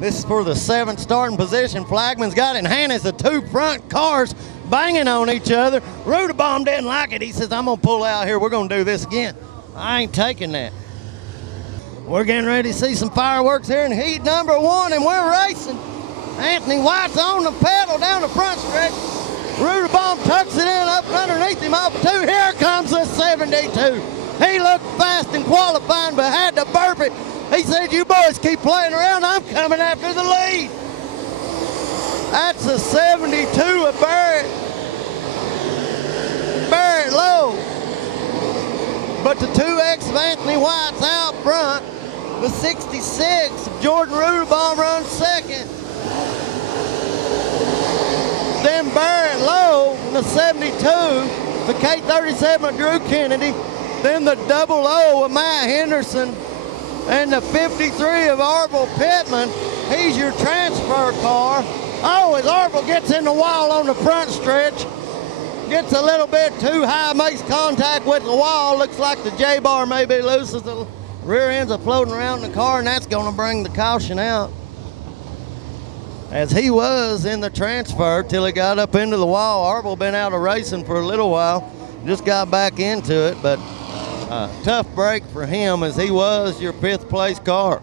This is for the 7th starting position. Flagman's got it in hand as the 2 front cars banging on each other. Rudabomb didn't like it. He says, I'm going to pull out here. We're going to do this again. I ain't taking that. We're getting ready to see some fireworks here in heat number 1, and we're racing. Anthony White's on the pedal down the front stretch. Rudabomb tucks it in up underneath him off 2. Here comes the 72. He looked fast in qualifying, but had to burp it. He said, you boys keep playing around, I'm coming after the lead. That's the 72 of Barrett Lowe. But the 2X of Anthony White's out front. The 66 of Jordan Rudabomb runs second. Then Barrett Lowe, the 72, the K37 of Drew Kennedy. Then the 00 of Matt Henderson. And the 53 of Arville Pittman. He's your transfer car. Oh, as Arville gets in the wall on the front stretch, gets a little bit too high, makes contact with the wall. Looks like the J-bar may be loose as the rear ends are floating around the car, and that's going to bring the caution out. As he was in the transfer till he got up into the wall. Arville been out of racing for a little while. Just got back into it, but tough break for him as he was your 5th place car.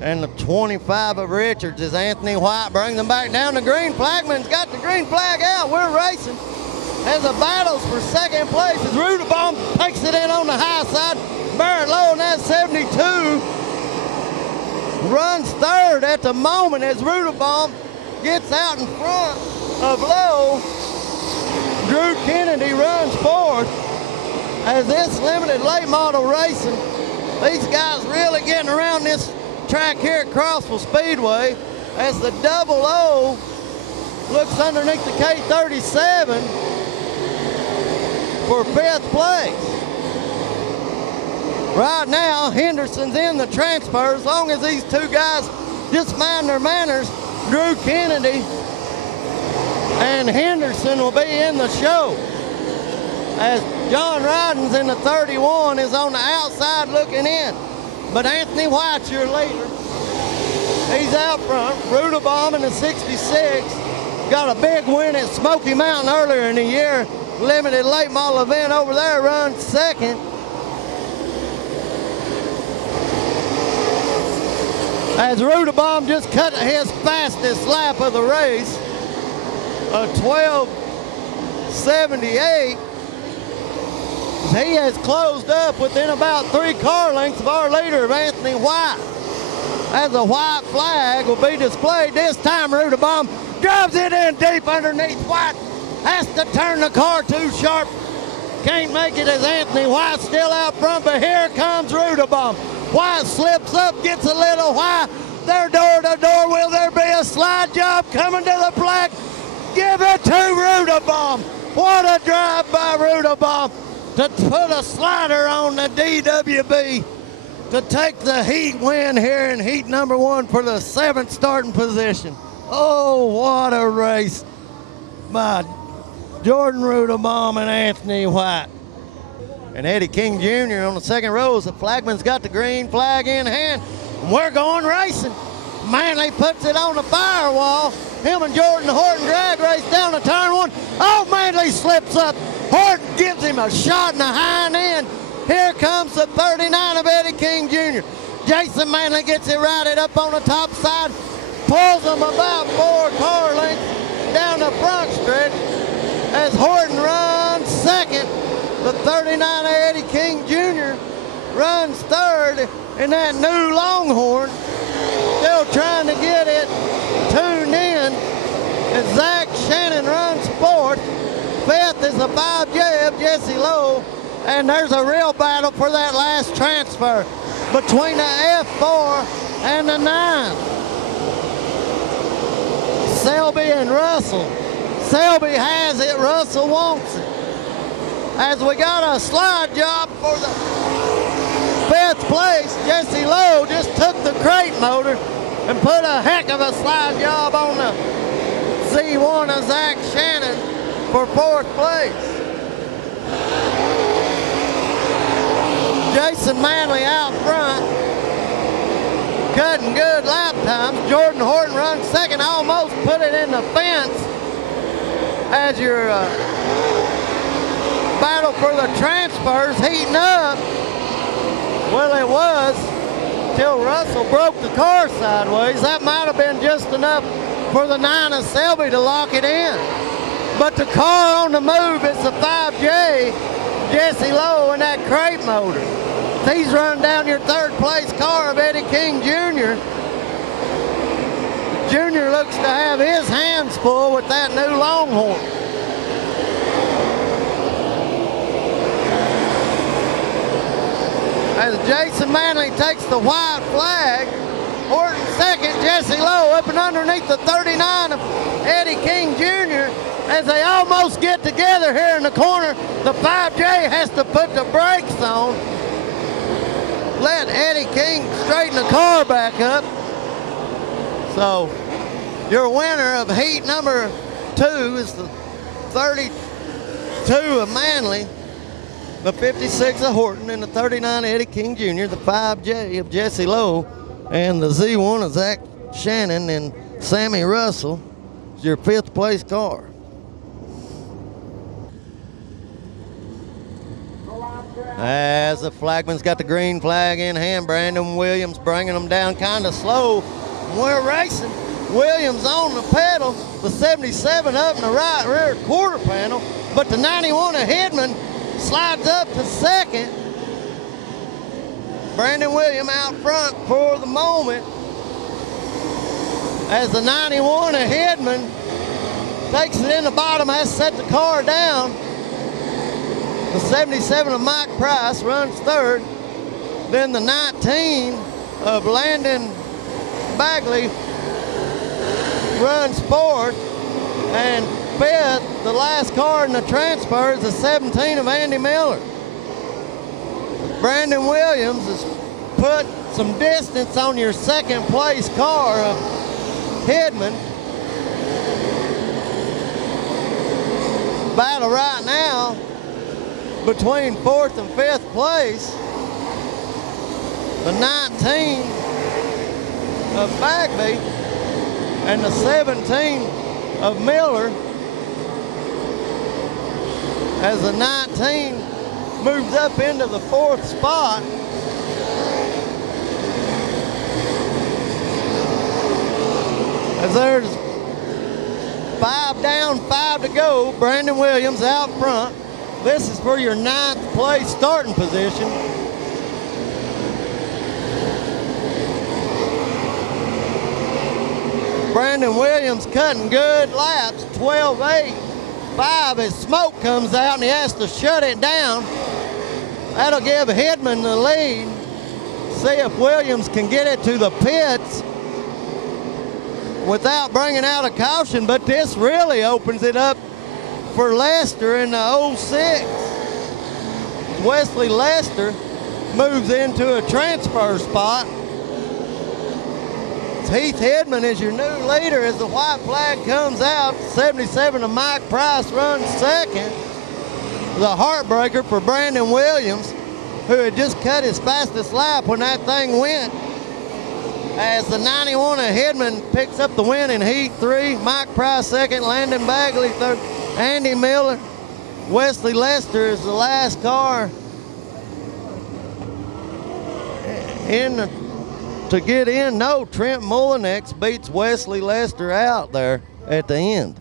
And the 25 of Richards is Anthony White. Bring them back down the green. Flagman's got the green flag out. We're racing. As the battles for 2nd place as Rudabomb takes it in on the high side. Barrett Lowe in that 72 runs 3rd at the moment as Rudabomb gets out in front of Lowe. Drew Kennedy runs 4th. As this limited late model racing, these guys really getting around this track here at Crossville Speedway as the 00 looks underneath the K37 for 5th place. Right now, Henderson's in the transfer. As long as these 2 guys just mind their manners, Drew Kennedy and Henderson will be in the show. As John Ryden's in the 31 is on the outside looking in. But Anthony White's your leader. He's out front. Rudabomb in the 66 got a big win at Smoky Mountain earlier in the year. Limited late model event over there, runs 2nd. As Rudabomb just cut his fastest lap of the race, a 12:78. He has closed up within about 3 car lengths of our leader, of Anthony White. As a white flag will be displayed this time, Rudabomb drives it in deep underneath White. Has to turn the car too sharp. Can't make it as Anthony White still out front, but here comes Rudabomb. White slips up, gets a little high. They're door to door. Will there be a slide job coming to the flag? Give it to Rudabomb. What a drive by Rudabomb to put a slider on the DWB to take the heat win here in heat number 1 for the 7th starting position. Oh, what a race by Jordan Rudabomb and Anthony White. And Eddie King Jr. on the 2nd row as the flagman's got the green flag in hand. And we're going racing. Manley puts it on the firewall. Him and Jordan Horton drag race down to turn 1. Oh, Manley slips up. Horton gives him a shot in the hind end. Here comes the 39 of Eddie King Jr. Jason Manley gets it righted up on the top side, pulls him about 4 car lengths down the front stretch as Horton runs 2nd. The 39 of Eddie King Jr. runs 3rd in that new Longhorn. Still trying to get it tuned in as Zach Shannon runs 4th. 5th is a 5J of Jesse Lowe. And there's a real battle for that last transfer between the F4 and the 9. Selby and Russell. Selby has it, Russell wants it. As we got a slide job for the 5th place, Jesse Lowe just took the crate motor and put a heck of a slide job on the Z1 of Zach Shannon for 4th place. Jason Manley out front. cutting good lap times. Jordan Horton runs second, almost put it in the fence as your battle for the transfers heating up. Well, it was till Russell broke the car sideways. That might have been just enough for the 9 of Selby to lock it in. But the car on the move is the 5J, Jesse Lowe, in that crate motor. He's run down your third place car of Eddie King Jr. Jr. looks to have his hands full with that new Longhorn. As Jason Manley takes the white flag, Horton second, Jesse Lowe up and underneath the 39 of Eddie King Jr. As they almost get together here in the corner, the 5J has to put the brakes on. Let Eddie King straighten the car back up. So your winner of heat number 2 is the 32 of Manley, the 56 of Horton, and the 39 of Eddie King Jr., the 5J of Jesse Lowe, and the Z1 of Zach Shannon and Sammy Russell is your 5th place car. As the flagman's got the green flag in hand, Brandon Williams bringing them down kind of slow. We're racing. Williams on the pedal, the 77 up in the right rear quarter panel, but the 91 of Hidman slides up to second. Brandon Williams out front for the moment as the 91 of Hidman takes it in the bottom, has set the car down. The 77 of Mike Price runs third. Then the 19 of Landon Bagley runs fourth. And fifth, the last car in the transfer, is the 17 of Andy Miller. Brandon Williams has put some distance on your second place car of Hidman. Battle right now between 4th and 5th place. The 19 of Bagley and the 17 of Miller, as the 19 moves up into the 4th spot. As there's 5 down, 5 to go, Brandon Williams out front. This is for your 9th place starting position. Brandon Williams cutting good laps, 12.8. 5 as smoke comes out and he has to shut it down. That'll give Hidman the lead. See if Williams can get it to the pits without bringing out a caution, but this really opens it up for Lester in the 06. Wesley Lester moves into a transfer spot. Heath Hidman is your new leader as the white flag comes out. 77 of Mike Price runs second. The heartbreaker for Brandon Williams, who had just cut his fastest lap when that thing went. As the 91 of Hidman picks up the win in Heat 3. Mike Price second, Landon Bagley third, Andy Miller. Wesley Lester is the last car in to get in. No, Trent Mullinex beats Wesley Lester out there at the end.